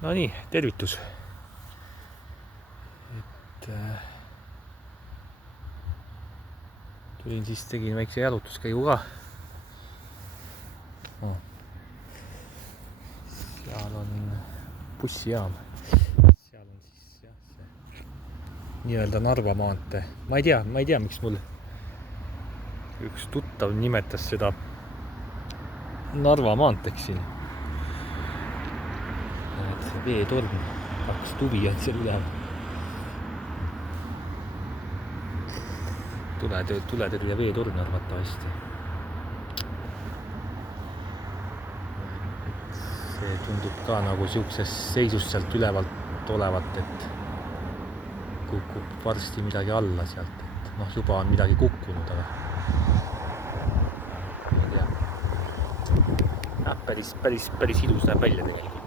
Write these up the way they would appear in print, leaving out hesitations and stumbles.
No nii, tervitus. Tulin siis, tegin väikse jalutuskäigu ka. Seal on bussijaam. Seal on siis jah, see nii-öelda Narva maantee. Ma ei tea, miks mul üks tuttav nimetas seda Narva maanteeks siin. See veetorn, 2 tuvi on seal üleval. Tuletõrje veetorn arvatavasti. See tundub ka nagu siukses seisus sealt ülevalt olevat, et kukub varsti midagi alla sealt, et noh, juba on midagi kukkunud, aga ma ei tea. Päris ilus näeb välja tegelikult.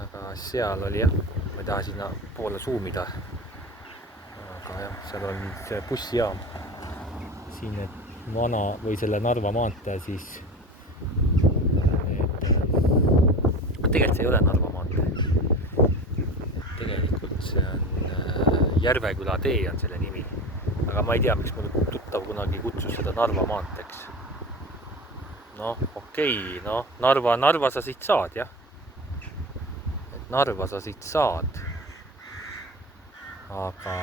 Aga seal oli jah, ma ei taha sinna poole suumida, aga jah, seal on see bussijaam. Siin need vana või selle Narva maantee siis tegelikult see ei ole Narva maantee. Tegelikult see on Järveküla tee on selle nimi. Aga ma ei tea, miks mul tuttav kunagi kutsus seda Narva maanteeks. Noh, okei, noh, Narva sa siit saad, jah. Narva sa siit saad, aga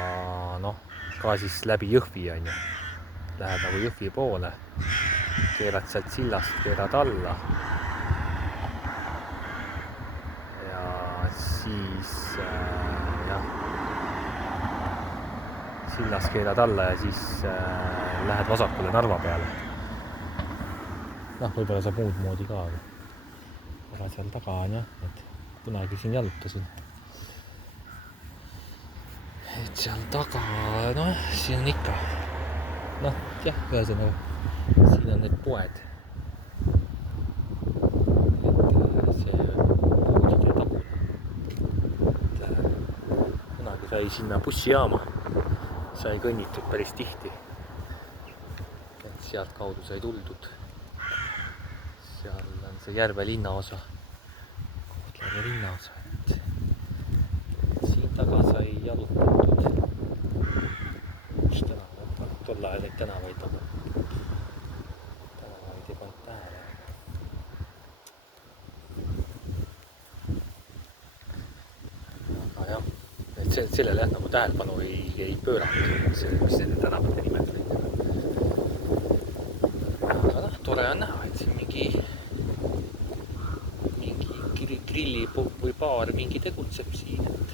noh, ka siis läbi Jõhvi on ju, lähed nagu Jõhvi poole, keerad sealt sillast, keerad alla ja siis jah, sillast keerad alla ja siis lähed vasakule Narva peale. Noh, võib-olla saab muud moodi ka, aga seal taga on jah, et kunagi siin jalutasin. Et seal taga, noh, siin on ikka. Noh, jah, ühesõnaga, siin on need poed. Et see poodide tagune. Kunagi sai sinna bussijaama, sai kõnnitud päris tihti. Et sealt kaudu sai tuldud. Seal on see Järve linnaosa. Linnaosa, et siin taga sai jalutatud. Kus tänav, tol ajal neid tänavaid ei pannud tähele. Aga jah, et sellele jah, nagu tähelepanu ei pööranud, mis nende tänavate nimed olid. Aga noh, tore on näha, et siin mingi grilli või baar mingi tegutseb siin, et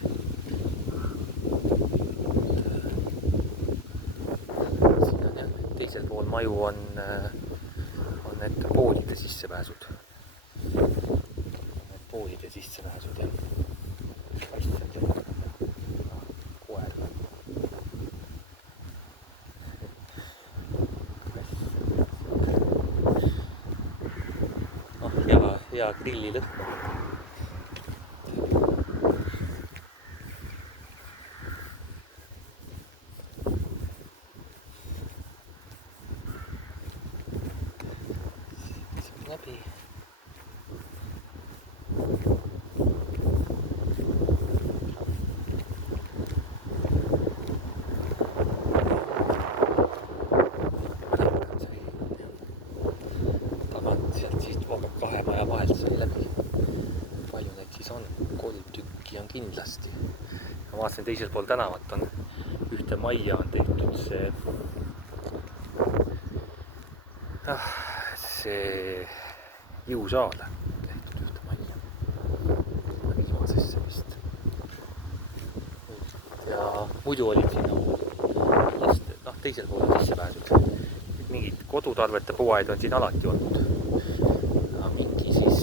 siin on jah, teisel pool maju on need poodide sissepääsud. Need poodide sissepääsud jah, kaitsed koer. Oh, hea grilli lõhn. Läbi. Tagant sealt siis vaagab 2 maja vahelt seal läbi. Palju neid siis on? 3 tükki on kindlasti. Ma vaatasin teisel pool tänavat on ühte majja on tehtud see jõusaal tehtud ühte majja. Viimasesse vist. Ja muidu olid sinna teisel pool on sissepääsud. Mingid kodutarvete poed on siin alati olnud. Mingi siis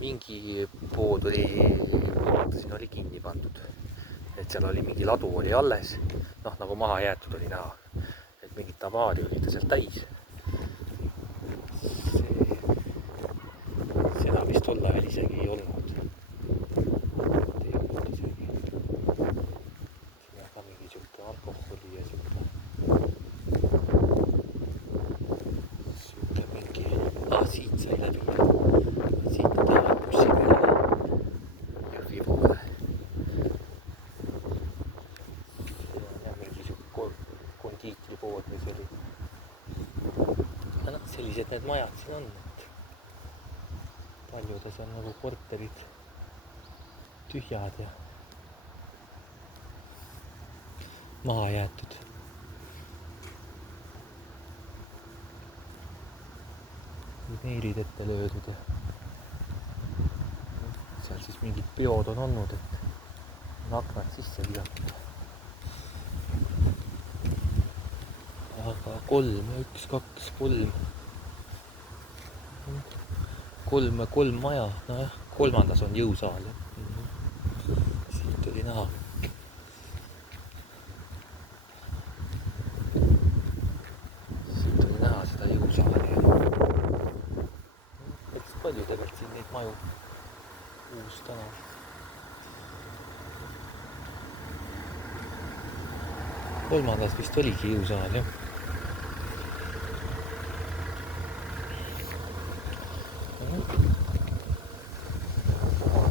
mingi pood oli, vaatasin, oli kinni pandud. Et seal oli mingi ladu oli alles, noh nagu maha jäetud oli näha. Et mingit avaari oli ta seal täis. Seda vist tol ajal isegi ei olnud. Siin on ka mingi alkoholi ja Siit sai läbi. Siit nad lähevad bussi peale Jõhvi poole. See on jah mingi kondiitripood või see oli. Ja sellised need majad siin on, et paljudes on nagu korterid tühjad ja maha jäetud. Neelid ette löödud ja seal siis mingid peod on olnud, et on aknad sisse visatud. Aga 3, 1, 2, 3 maja, nojah, 3. on jõusaal. Siit oli näha. Siit oli näha seda jõusaali. Eks palju tegelikult siin neid maju. Uus tänav. Kolmandas vist oligi jõusaal, jah.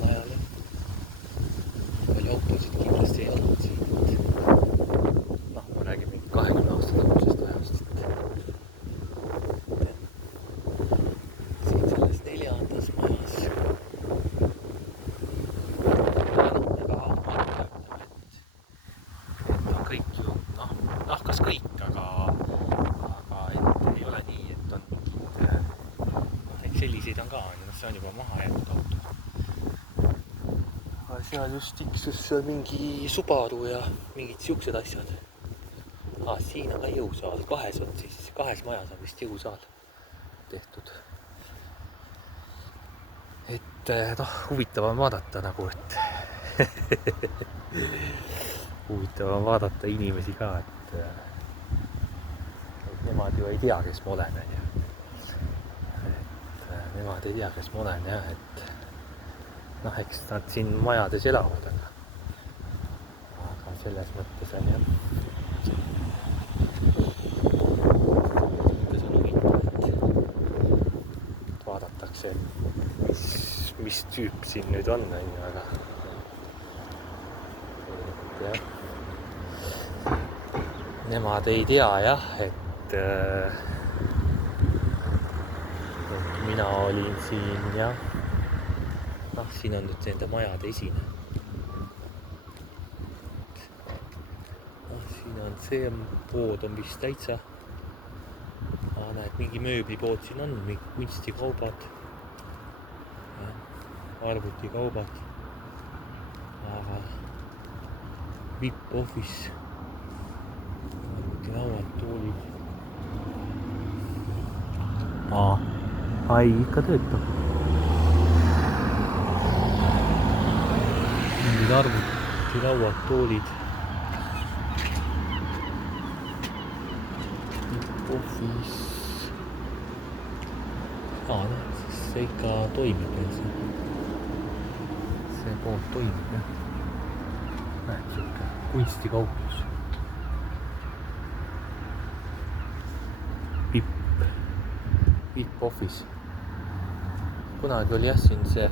Ajal palju autosid kindlasti ei olnud siit. Ma räägin mingi 20 aasta tagusest ajast. Siin selles 4. majas. Kõik ju, kas kõik, aga ei ole nii, et on selliseid on ka, see on juba maha jäetud auto. Aga seal just tiksus mingi Subaru ja mingid siuksed asjad. Siin on ka jõusaal, 2 on siis, 2 majas on vist jõusaal tehtud. Et huvitav on vaadata nagu, et huvitav on vaadata inimesi ka, et nemad ju ei tea, kes ma olen. Nemad ei tea, kes ma olen, jah, et eks nad siin majades elavad, aga selles mõttes on jah. See on huvitav, et vaadatakse, mis tüüp siin nüüd on, aga jah. Nemad ei tea jah, et mina olin siin ja siin on nüüd nende majade esine. Siin on see pood on vist täitsa. Näed, mingi mööblipood siin on, mingi kunstikaubad, arvutikaubad, aga VIP office, arvutilauad, toolid. Ai, ikka töötab. Mingid arvutilauad, toolid. Office. Siis see ikka toimib. See pool toimib, jah. Näed, siuke kunstikauplus. VIP office. Kunagi oli jah siin see,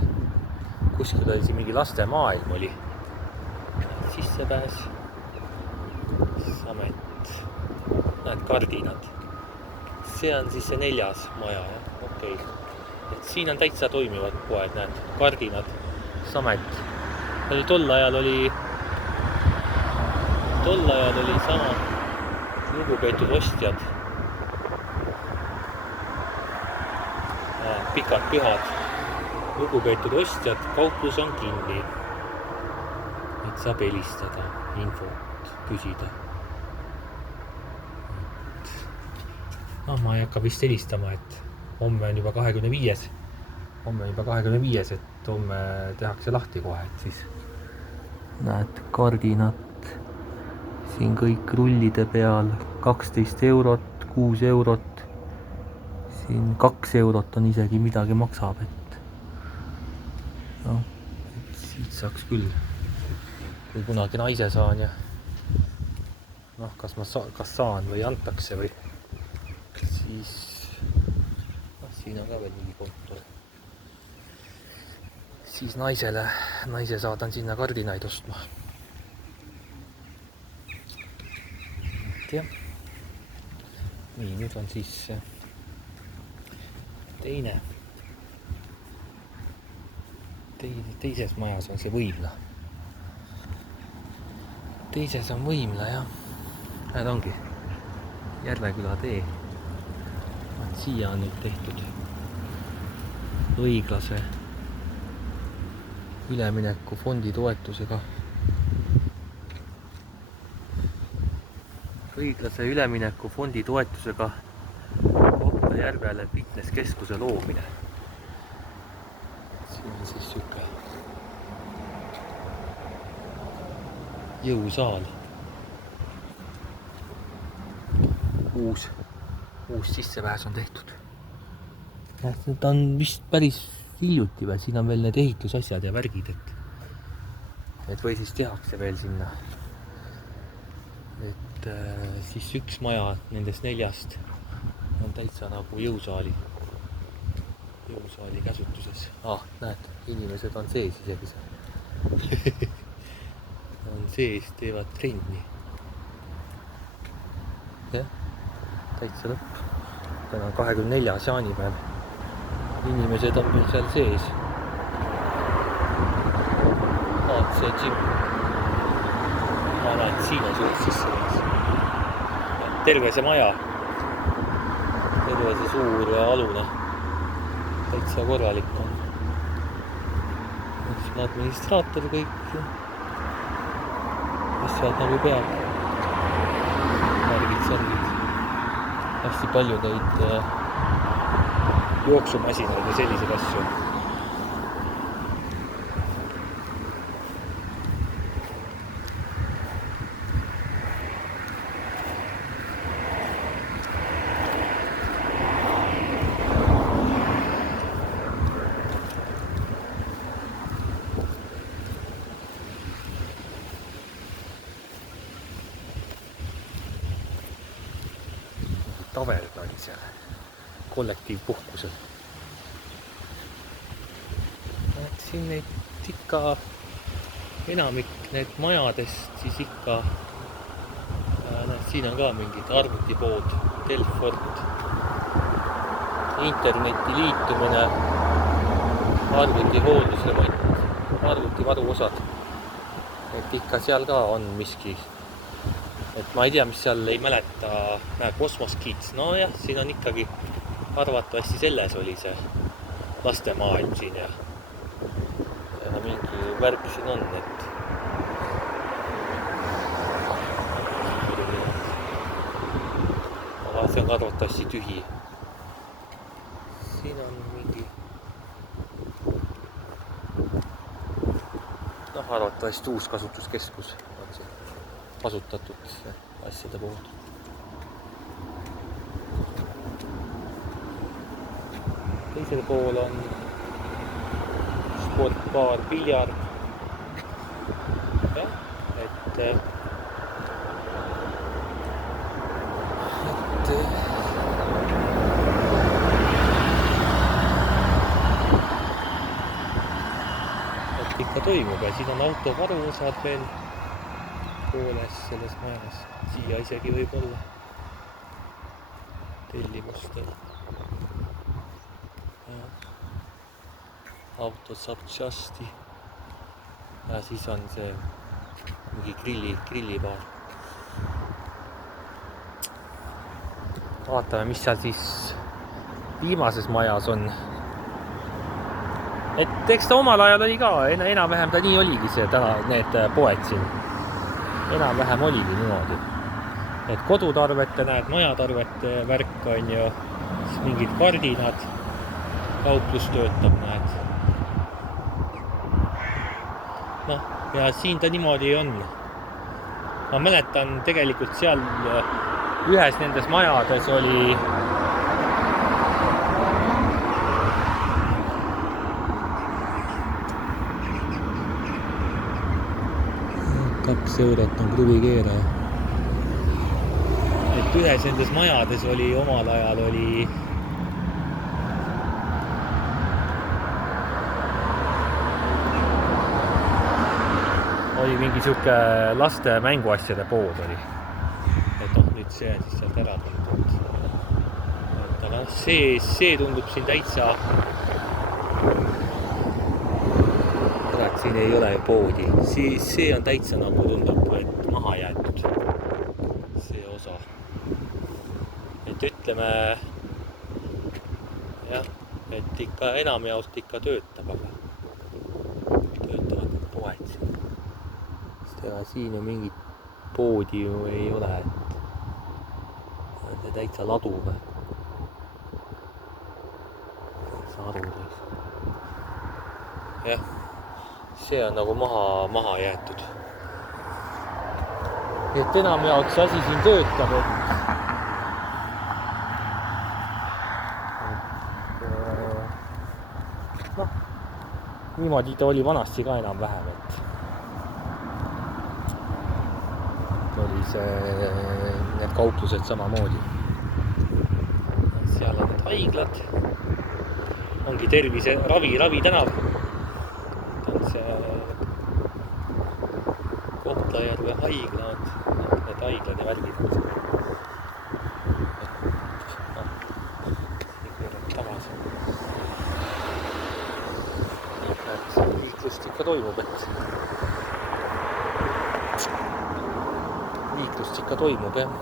kuskil oli siin mingi lastemaailm oli. Sissepääs. Samet. Näed, kardinad. See on siis see 4. maja, jah, okei. Et siin on täitsa toimivad poed, näed, kardinad, Samet. Tol ajal oli sama lugupeetud ostjad. Pikad pühad, lugupeetud ostjad, kauplus on kinni. Et saab helistada, infot küsida. Ma ei hakka vist helistama, et homme on juba 25. Et homme tehakse lahti kohe, et siis näed kardinat siin kõik rullide peal, 12 eurot, 6 eurot. Siin 2 eurot on isegi midagi maksab, et siit saaks küll, kui kunagi naise saan ja kas saan või antakse või siis siin on ka veel mingi kontor. Siis naise saadan sinna kardinaid ostma. Et jah. Nii, nüüd on siis teises majas on see võimla. Teises on võimla, jah. Näed ongi Järveküla tee. Siia on nüüd tehtud õiglase ülemineku fondi toetusega. Õiglase ülemineku fondi toetusega Kohtla-Järvele fitnesskeskuse loomine. Siin on siis siuke jõusaal. Uus sissepääs on tehtud. Ta on vist päris hiljuti veel, siin on veel need ehitusasjad ja värgid, et või siis tehakse veel sinna. Et siis üks maja nendest 4 on täitsa nagu jõusaali käsutuses. Näed, inimesed on sees isegi seal. On sees, teevad trenni. Jah, täitsa lõpp. Täna on 24. jaanipäev. Inimesed on veel seal sees. See gym. Näed, siin on suurt sisse vees. Terve see maja. Terve see suur alune. Täitsa korralik on. Siin administraator kõik. Asjad nagu peab. Sargid. Hästi palju neid jooksumasinaid ja selliseid asju. Tavern oli seal kollektiivpuhkusel. Siin neid ikka enamik need majadest siis ikka siin on ka mingid arvutipood, Delfort, interneti liitumine, arvuti hooldusremont, arvuti varuosad. Et ikka seal ka on miski. Et ma ei tea, mis seal ei mäleta, Cosmos Kids, no jah, siin on ikkagi arvatavasti selles oli see lastemaailm siin ja mingi värk siin on, et aga see on arvatavasti tühi. Siin on mingi arvatavasti uus kasutuskeskus on see kasutatud asjade puhul. Teisel pool on sportbaar, piljard. Ja, et ikka toimub ja siin on autovaruosad veel pooles selles majas. Siia isegi võib olla tellimustel. Autod saab Justi ja siis on see mingi grillibaar. Vaatame, mis seal siis viimases majas on. Et eks ta omal ajal oli ka, enam-vähem ta nii oligi see täna, need poed siin. Enam-vähem oligi niimoodi. Et kodutarvete, näed, majatarvete värk on ju, siis mingid kardinad, kauplus töötab, näed. Noh, ja siin ta niimoodi on. Ma mäletan tegelikult seal ühes nendes majades oli €2 on kruvikeeraja. Et ühes nendes majades oli omal ajal oli oli mingi sihuke laste mänguasjade pood oli. Et noh, nüüd see on siis sealt ära tulnud. Et aga see tundub siin täitsa... Kurat, siin ei ole poodi. See on täitsa nagu tundub, et maha jäetud. See osa. Et ütleme... Jah, et ikka enamjaolt ikka töötab, aga... Töötavad need poed siin. Ja siin ju mingit poodi ju ei ole, et on see täitsa ladu või? Täitsa adu täis. Jah, see on nagu maha jäetud. Et enam jaoks asi siin töötab, et noh, niimoodi ta oli vanasti ka enam vähem, et oli need kauplused samamoodi. Seal on need haiglad. Ongi tervise ravi tänav. On see Kohtla-Järve haigla on need haiglad ja värgid. Tagasi. Liiklust ikka toimub, et liiklust ikka toimub, jah.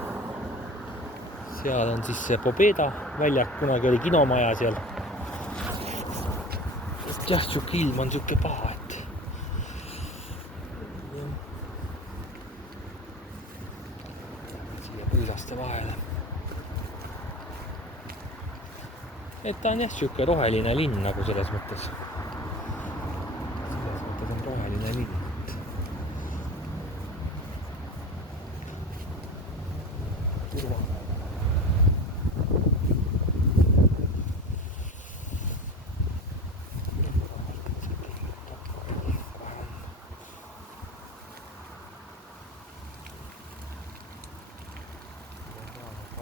Seal on siis see Pobeda väljak, kunagi oli kinomaja seal. Jah, siuke ilm on siuke paha, et siia põllaste vahele. Et ta on jah, siuke roheline linn nagu selles mõttes. Selles mõttes on roheline linn.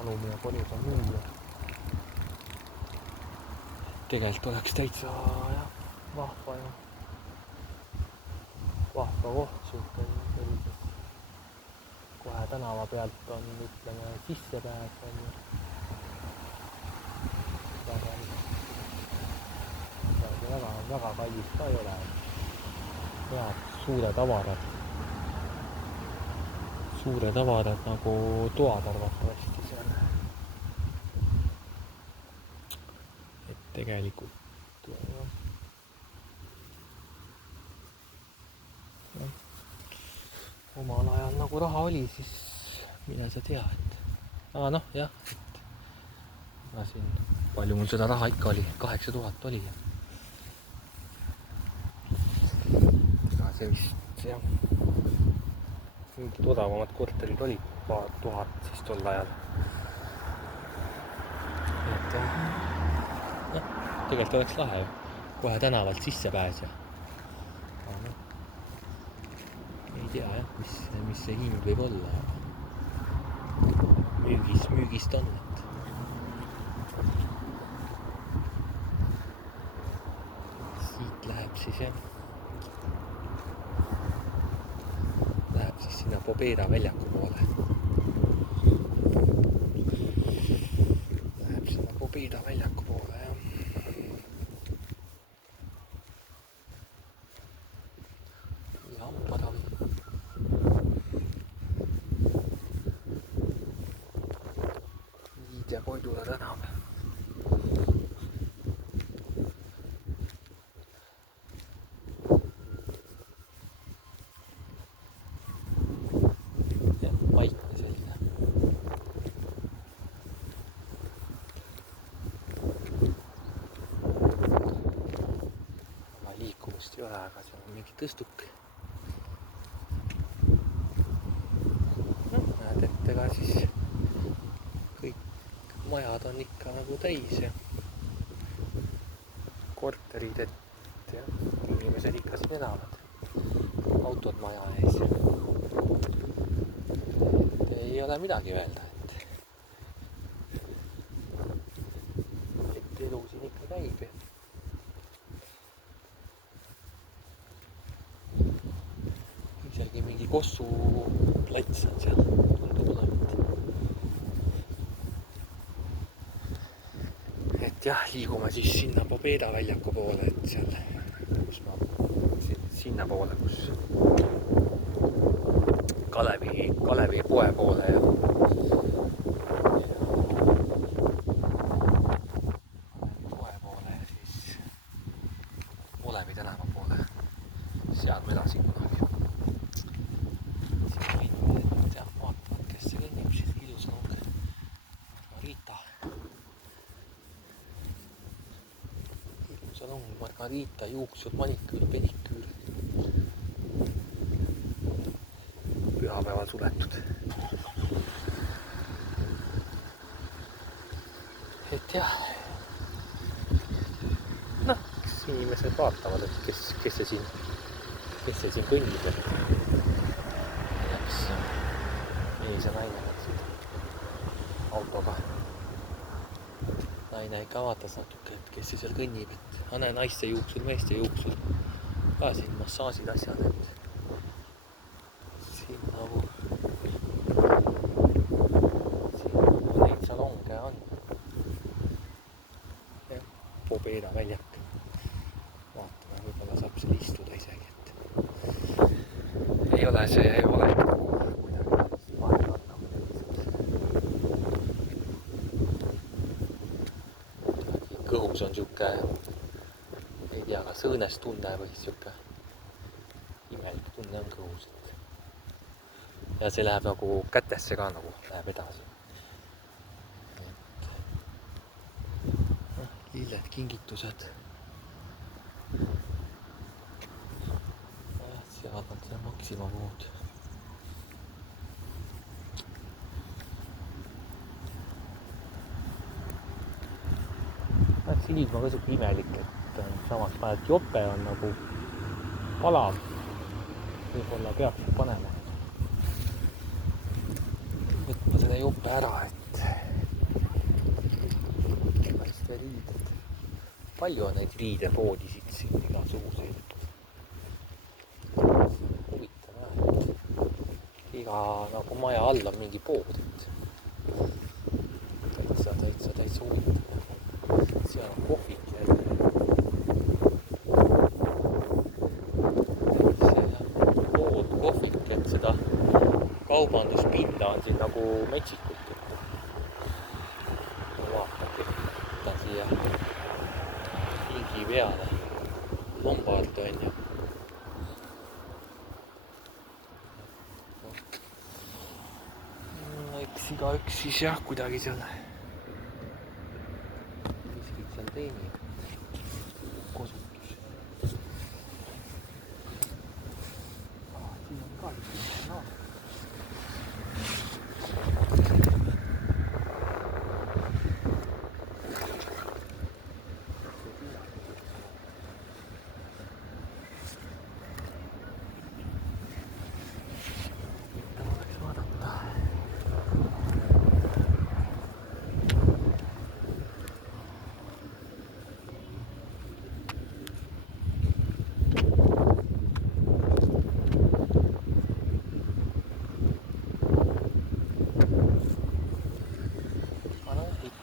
Alumine kodus on müüa. Tegelikult oleks täitsa jah, vahva koht sellises. Kohe tänava pealt on, ütleme, sissepääs on väga kallis ka ei ole. Head suured avarad nagu toad arvatavasti seal. Et tegelikult omal ajal nagu raha oli, siis mine sa tea, et noh, jah, et siin palju mul seda raha ikka oli, 8000 oli. Ega see vist jah, mingid odavamad korterid olid paar tuhat siis tol ajal. Et jah, tegelikult oleks lahe kohe tänavalt sisse pääs ja ei tea jah, mis see hind võib olla. Müügist on, et siit läheb siis jah. Läheb siis sinna Pobeda väljaku poole. Läheb sinna Pobeda väljaku poole, jah. Lampada. Liid ja Koidula tänav. Vaikne selline. Aga liikumist ei ole, aga seal on mingi tõstuk. Näed, et ega siis kõik majad on ikka nagu täis ja korterid, et ja inimesed ikka siin elavad. Autod maja ees. Ei ole midagi öelda, et elu siin ikka käib. Isegi Kossu plats on seal, tundub olevat. Et jah, liigume siis sinna Pobeda väljaku poole, et seal, kus ma, sinna poole, kus Kalevi poe poole ja poe poole ja siis Olevi tänava poole. Seal ma elasin kunagi. Siin kõnnib, jah, vaatavad, kes see kõnnib, siis ilus on Margarita. Ilus on Margarita, juuksud, maniküür, pediküür. Pühapäeval suletud. Et jah, noh, kes inimesed vaatavad, et kes see siin kõnnib, et eks mees ja naine läksid autoga. Naine ikka vaatas natuke, et kes see seal kõnnib, et näe naiste juuksud, meeste juuksud. Ka siin massaasid asjad, et siin nagu neid salonge on. Jah, Pobeda väljak. Vaatame, võib-olla saab seal istuda isegi, et ei ole kuidagi vahekannav. Kõhus on siuke, ei tea, kas õõnes tunne või siuke imelik tunne on kõhus. Ja see läheb nagu kätesse ka nagu, läheb edasi. Lilled, kingitused. Seal on see Maxima pood. Siin ilma ka siuke imelik, et samas paned jope on nagu palav. Võib-olla peaks panema. Võtma selle jope ära, et päris riided. Palju on neid riidepoodisid siin igasuguseid. Huvitav jah. Iga nagu maja all on mingi pood. Täitsa huvitav. Seal on kohvik jälle. Pood, kohvik, et seda kaubanduspinda on siin nagu metsikult. Vaatagi, võtan siia pingi peale. Lombard on ju. Eks igaüks siis jah, kuidagi seal miskit seal teenib. Kosutus. Siin on ka no.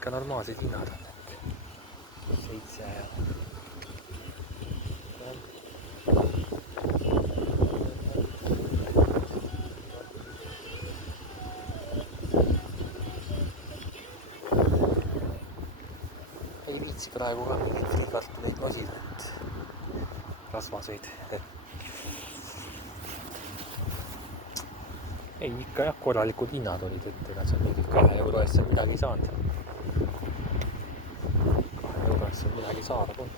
Normaalsed hinnad on 7 ja ei viitsi praegu ka mingit friikartuleid nosida, et rasvaseid. Ei, ikka jah, korralikud hinnad olid, et ega seal mingid 2 euro eest seal midagi ei saanud. On midagi saada polnud.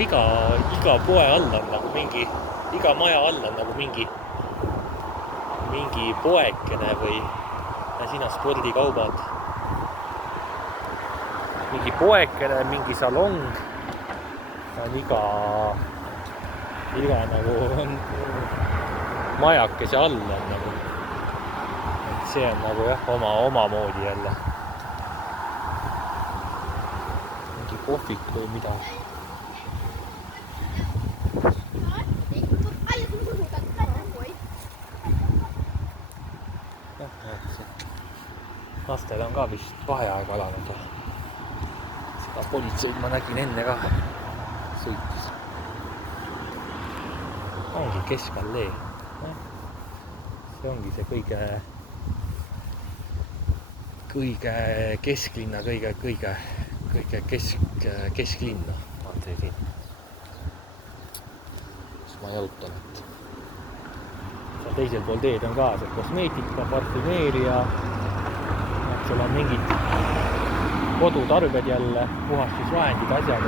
iga poe all on nagu mingi, iga maja all on nagu mingi poekene või ja siin on spordikaubad. Mingi poekene, mingi salong on iga nagu majakese all on nagu. Et see on nagu jah, omamoodi jälle. Mingi kohvik või midagi. Lastel on ka vist vaheaeg alanud. Seda politseid ma nägin enne ka sõitis. Ongi keskallee. See ongi see kõige kesklinna, kõige kesklinna on see siin. Kus ma jalutan. Seal teisel pool teed on ka see kosmeetika, parfümeeria. Seal on mingid kodutarbed jälle, puhastusvahendid, asjad.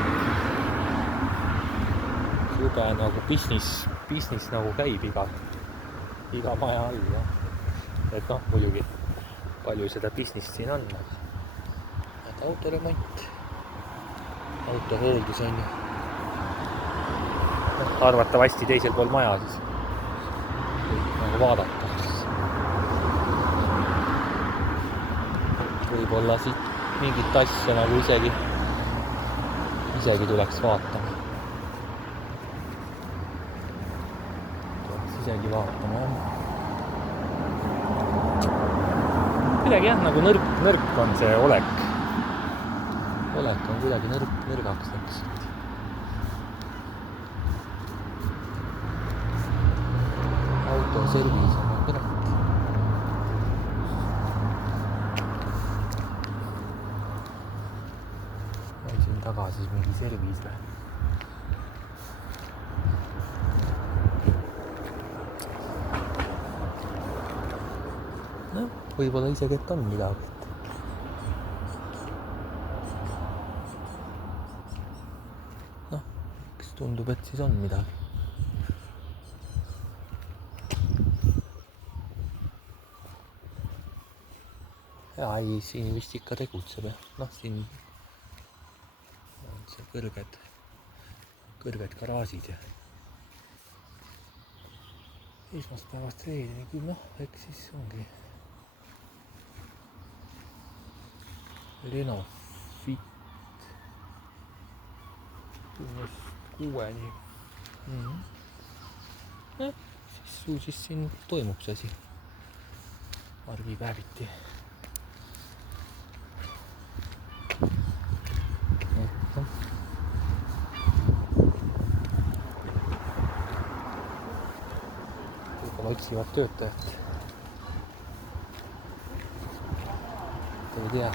Jube nagu business nagu käib iga maja all. Ja. Et noh, muidugi palju seda business siin on. Et autoremont, autohooldus on ju. Arvatavasti teisel pool maja siis. Nagu vaadata. Võib-olla siit mingit asja nagu isegi tuleks vaatama. Isegi vaatama, jah. Kuidagi jah, nagu nõrk on see olek. Olek on kuidagi nõrgaks läks. Autoserviis on kõrvalt. On siin taga siis mingi serviis või? No, võib-olla isegi, et on midagi. Noh, kas tundub, et siis on midagi. Ja ei, siin vist ikka tegutseb. Noh, siin on see kõrged garaasid ja esmaspäevast reedeni küll, noh, eks siis ongi Renofit 6-ni. Siis siin toimub see asi argipäeviti. Võib-olla otsivad töötajat. Ei tea.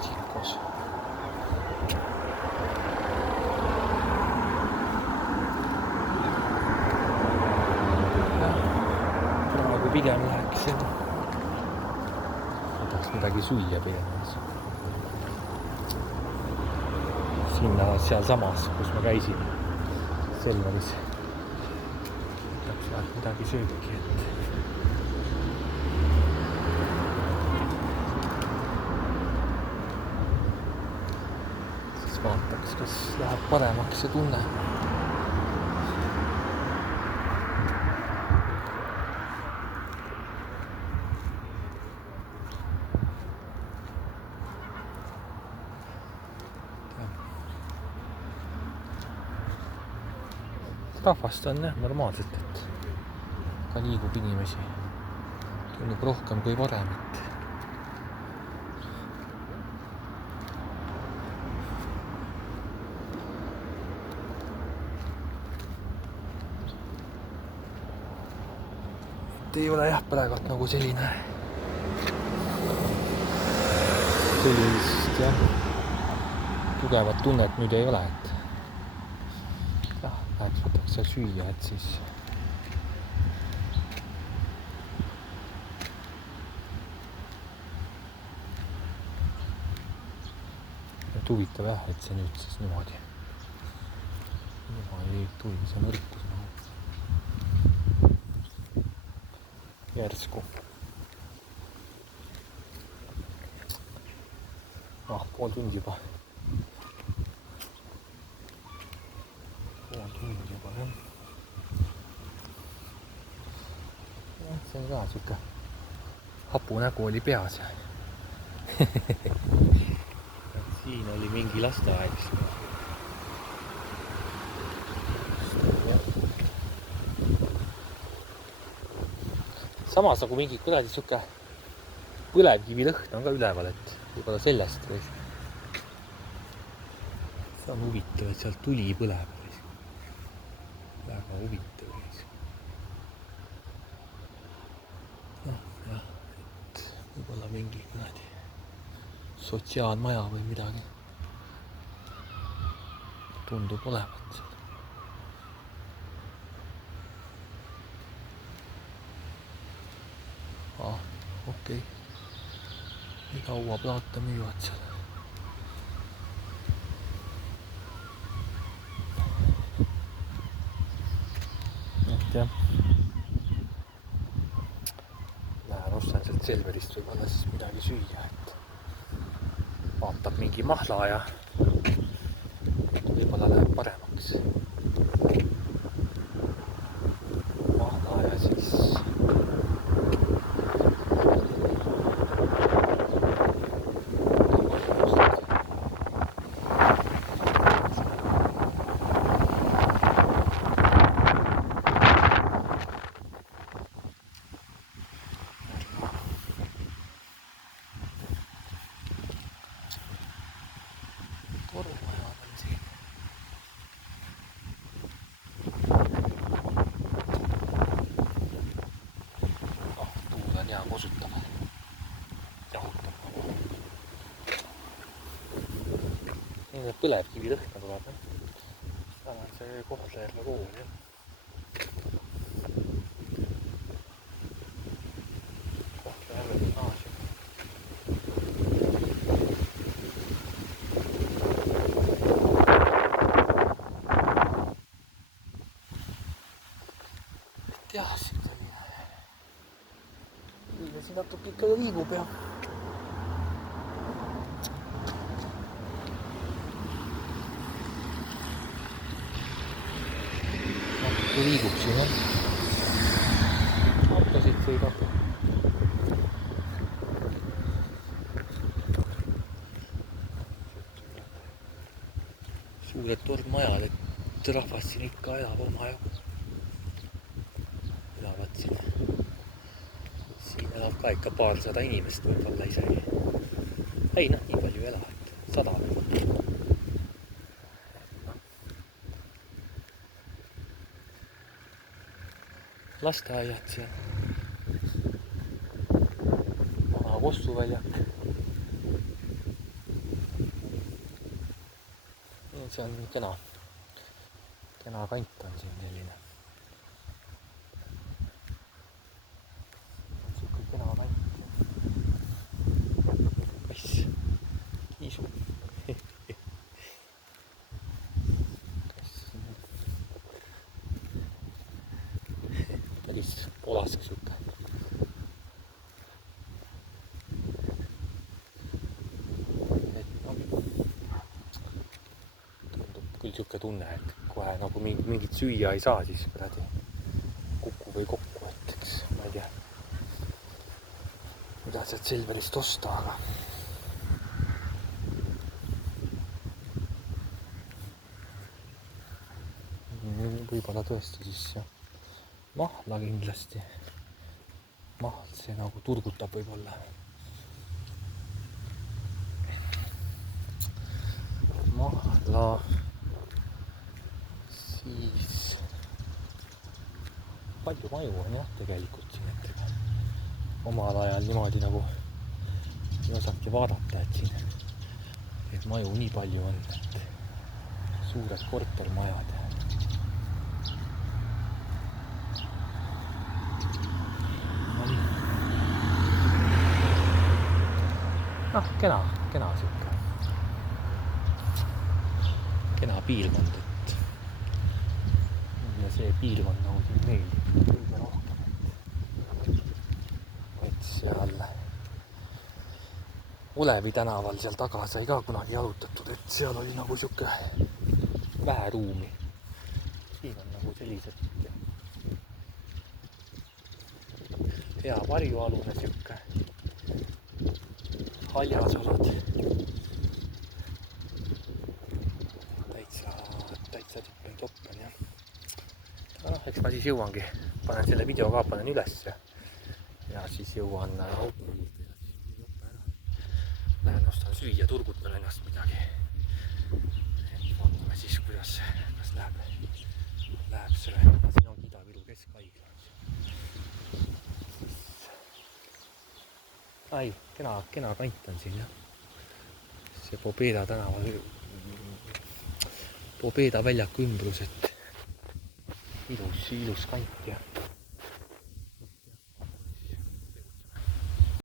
Tšikos. Praegu pigem läheks võtaks midagi süüa pigem. Sinna seal samas, kus ma käisin Selveris. Võtaks sealt midagi sööki, et siis vaataks, kas läheb paremaks see tunne. Rahvast on jah normaalselt, et ka liigub inimesi. Tundub rohkem kui varem. Et ei ole jah praegult nagu sellist jah tugevat tunnet nüüd ei ole, et läheks võtaks seal süüa, et siis just huvitav jah, et see nüüd siis niimoodi tuli see nõrkus nagu järsku. Pool tundi juba. Jah. See on ka siuke hapu nägu oli peas. Siin oli mingi lasteaed. Samas nagu mingi kuidagi siuke põlevkivi lõhn on ka üleval, et võib-olla sellest või. See on huvitav, et sealt tuli põleb. Väga huvitav. Jah, et võib-olla mingi kunagi sotsiaalmaja või midagi tundub olevat seal. Okei. Nii kaua plaata müüvad seal. Jah. Lähen ostan sealt Selverist võib-olla siis midagi süüa, et vaatab mingi mahla ja võib-olla läheb paremaks. Mahla ja siis osutab. Jahutab. Nii põlevkivi lõhna tuleb. Seal on see Kohtla-Järve kool. Kohtla-Järve gümnaasium. Jah, siin natuke ikka liigub ja natuke liigub siin jah. Autosid sõidab. Suured tornmajad, et rahvas siin ikka ajab oma jagu. Elavad siin. Elab ka ikka paarsada inimest võib-olla isegi. Ei, nii palju elab, 100 või. Lasteaiad seal. Vana Kossuväljak. See on kena kant on siin selline. Päris polask siuke. Tundub küll siuke tunne, et kohe nagu mingit süüa ei saa, siis kuradi kuku või kokku, et eks ma ei tea, mida sealt Selverist osta, aga võib-olla tõesti siis mahla kindlasti. Mahl see nagu turgutab võib-olla. Mahla. Siis palju maju on jah tegelikult siin, et omal ajal niimoodi nagu ei osanudki vaadata, et siin et maju nii palju on, et suured kortermajad. Kena siuke. kena piirkond, et mulle see piirkond nagu siin meeldib kõige rohkem. et seal Ulevi tänaval seal taga sai ka kunagi jalutatud, et seal oli nagu sihuke vähe ruumi. siin on nagu sellised hea varjualune sihuke haljasalad. täitsa tippen-toppen jah. aga noh, eks ma siis jõuangi, panen selle video ka, panen üles ja siis jõuan auto juurde ja siis jope ära. Lähen ostan süüa, turgutan ennast midagi. et vaatame siis, kuidas, kas läheb see, siin ongi Ida-Viru Keskhaigla. ai, kena kant on siin jah. see Pobeda tänava, Pobeda väljaku ümbrus, et ilus kant ja